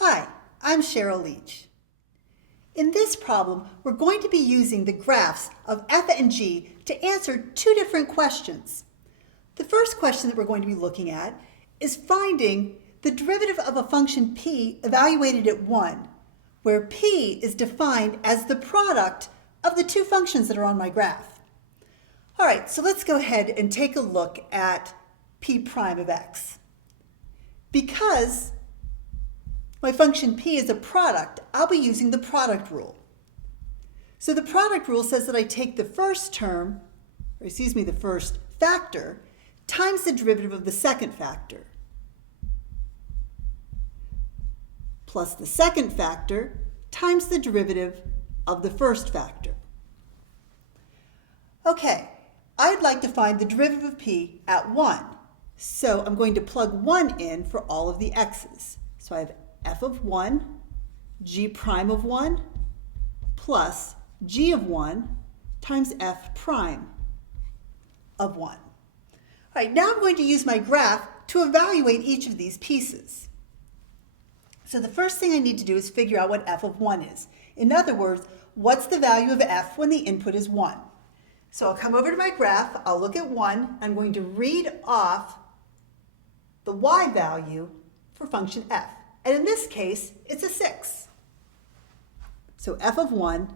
Hi, I'm Cheryl Leach. In this problem, we're going to be using the graphs of f and g to answer two different questions. The first question that we're going to be looking at is finding the derivative of a function p evaluated at 1, where p is defined as the product of the two functions that are on my graph. All right, so let's go ahead and take a look at p prime of x. Because my function p is a product, I'll be using the product rule. So the product rule says that I take the first term, the first factor, times the derivative of the second factor, plus the second factor times the derivative of the first factor. Okay, I'd like to find the derivative of p at 1. So I'm going to plug 1 in for all of the x's. So I have f of 1, g prime of 1, plus g of 1 times f prime of 1. All right, now I'm going to use my graph to evaluate each of these pieces. So the first thing I need to do is figure out what f of 1 is. In other words, what's the value of f when the input is 1? So I'll come over to my graph, I'll look at 1, I'm going to read off the y value for function f. And in this case, it's a 6. So f of 1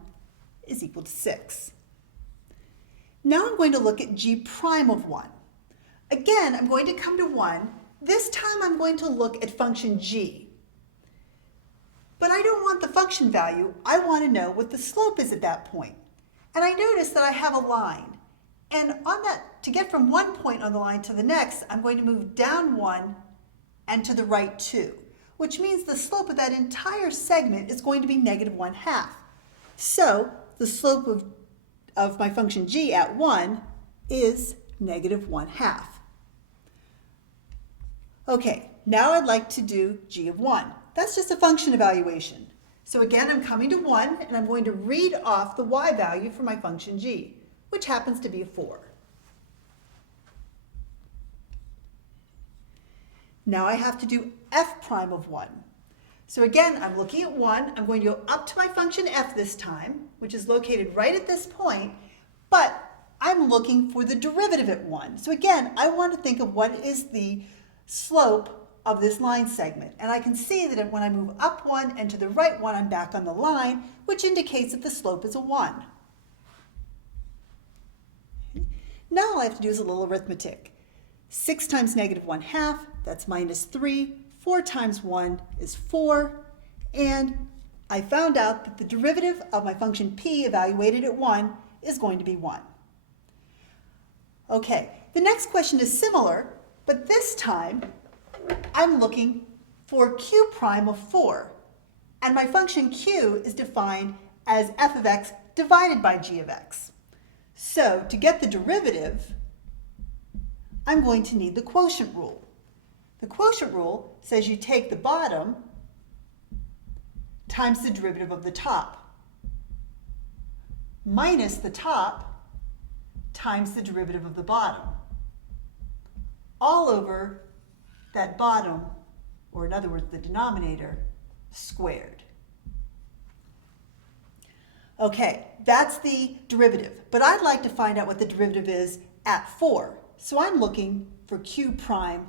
is equal to 6. Now I'm going to look at g prime of 1. Again, I'm going to come to 1. This time I'm going to look at function g. But I don't want the function value. I want to know what the slope is at that point. And I notice that I have a line. And on that, to get from one point on the line to the next, I'm going to move down 1 and to the right 2. Which means the slope of that entire segment is going to be negative 1/2. So the slope of my function g at 1 is negative 1/2. Okay, now I'd like to do g of 1. That's just a function evaluation. So again, I'm coming to 1, and I'm going to read off the y value for my function g, which happens to be a 4. Now I have to do f prime of 1. So again, I'm looking at 1. I'm going to go up to my function f this time, which is located right at this point, but I'm looking for the derivative at 1. So again, I want to think of what is the slope of this line segment. And I can see that when I move up 1 and to the right 1, I'm back on the line, which indicates that the slope is a 1. Now all I have to do is a little arithmetic. 6 times negative 1/2, that's minus 3. 4 times 1 is 4. And I found out that the derivative of my function p evaluated at 1 is going to be 1. Okay, the next question is similar, but this time I'm looking for q prime of 4. And my function q is defined as f of x divided by g of x. So to get the derivative, I'm going to need the quotient rule. The quotient rule says you take the bottom times the derivative of the top minus the top times the derivative of the bottom, all over that bottom, or in other words, the denominator, squared. Okay, that's the derivative, but I'd like to find out what the derivative is at 4. So I'm looking for q prime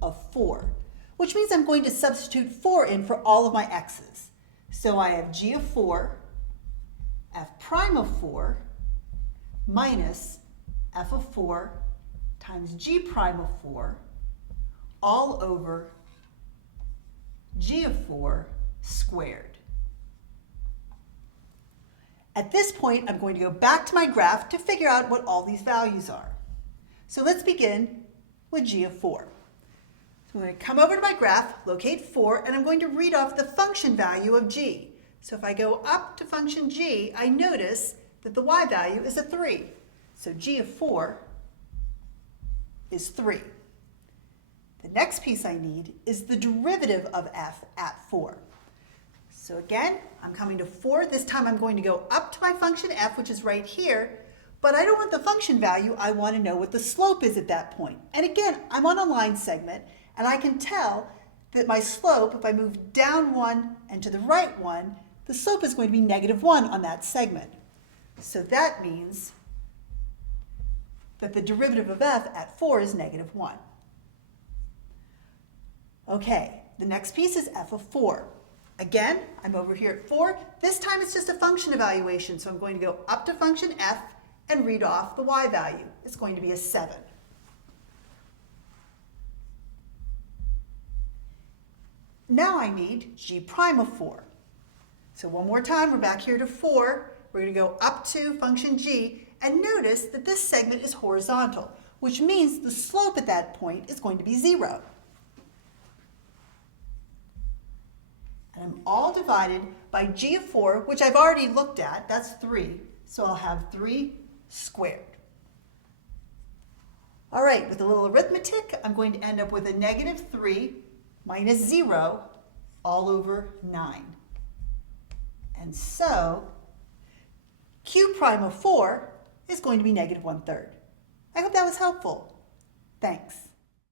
of 4, which means I'm going to substitute 4 in for all of my x's. So I have g of 4, f prime of 4, minus f of 4 times g prime of 4, all over g of 4 squared. At this point, I'm going to go back to my graph to figure out what all these values are. So let's begin with g of 4. So I'm going to come over to my graph, locate 4, and I'm going to read off the function value of g. So if I go up to function g, I notice that the y value is a 3. So g of 4 is 3. The next piece I need is the derivative of f at 4. So again, I'm coming to 4. This time I'm going to go up to my function f, which is right here, but I don't want the function value. I want to know what the slope is at that point. And again, I'm on a line segment, and I can tell that my slope, if I move down 1 and to the right 1, the slope is going to be -1 on that segment. So that means that the derivative of f at 4 is -1. Okay, the next piece is f of 4. Again, I'm over here at 4. This time it's just a function evaluation, so I'm going to go up to function f and read off the y value. It's going to be a 7. Now I need g prime of 4. So one more time, we're back here to 4. We're going to go up to function g, and notice that this segment is horizontal, which means the slope at that point is going to be 0. And I'm all divided by g of 4, which I've already looked at. That's 3. So I'll have 3 squared. All right, with a little arithmetic, I'm going to end up with a -3 minus 0 all over 9. And so q prime of 4 is going to be -1/3. I hope that was helpful. Thanks.